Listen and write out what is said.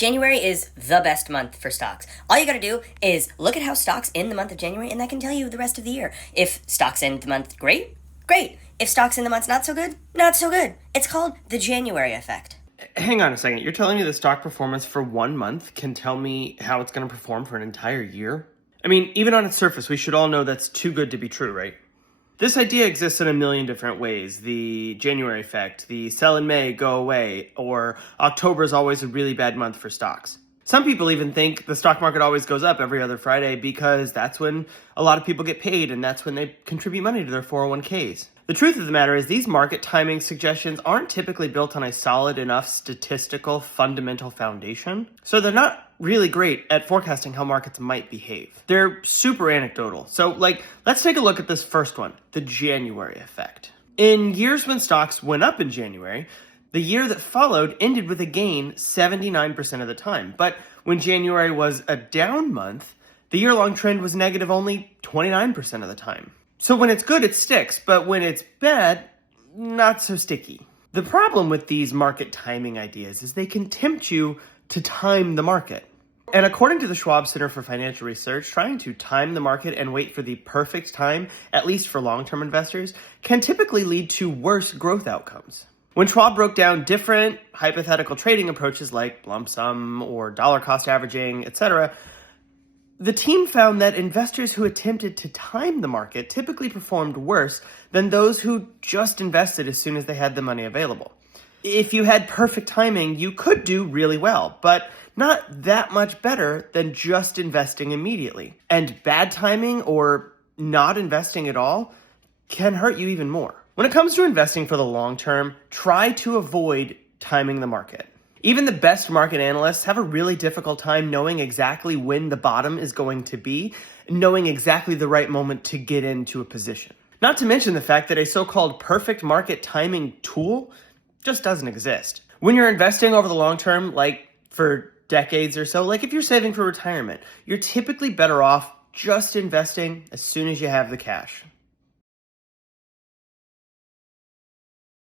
January is the best month for stocks. All you gotta do is look at how stocks end the month of January, and that can tell you the rest of the year. If stocks end the month great, great. If stocks end the month not so good, not so good. It's called the January effect. Hang on a second. You're telling me the stock performance for 1 month can tell me how it's going to perform for an entire year? I mean, even on its surface, we should all know that's too good to be true, right? This idea exists in a million different ways. The January effect, the sell in May, go away, or October is always a really bad month for stocks. Some people even think the stock market always goes up every other Friday because that's when a lot of people get paid and that's when they contribute money to their 401ks. The truth of the matter is these market timing suggestions aren't typically built on a solid enough statistical fundamental foundation, so they're not really great at forecasting how markets might behave. They're super anecdotal. So, let's take a look at this first one, the January effect. In years when stocks went up in January, the year that followed ended with a gain 79% of the time. But when January was a down month, the year-long trend was negative only 29% of the time. So when it's good, it sticks, but when it's bad, not so sticky. The problem with these market timing ideas is they can tempt you to time the market. And according to the Schwab Center for Financial Research, trying to time the market and wait for the perfect time, at least for long-term investors, can typically lead to worse growth outcomes. When Schwab broke down different hypothetical trading approaches like lump sum or dollar cost averaging, etc., the team found that investors who attempted to time the market typically performed worse than those who just invested as soon as they had the money available. If you had perfect timing, you could do really well, but not that much better than just investing immediately. And bad timing or not investing at all can hurt you even more. When it comes to investing for the long term, try to avoid timing the market. Even the best market analysts have a really difficult time knowing exactly when the bottom is going to be, knowing exactly the right moment to get into a position. Not to mention the fact that a so-called perfect market timing tool just doesn't exist. When you're investing over the long term, like for decades or so, like if you're saving for retirement, you're typically better off just investing as soon as you have the cash.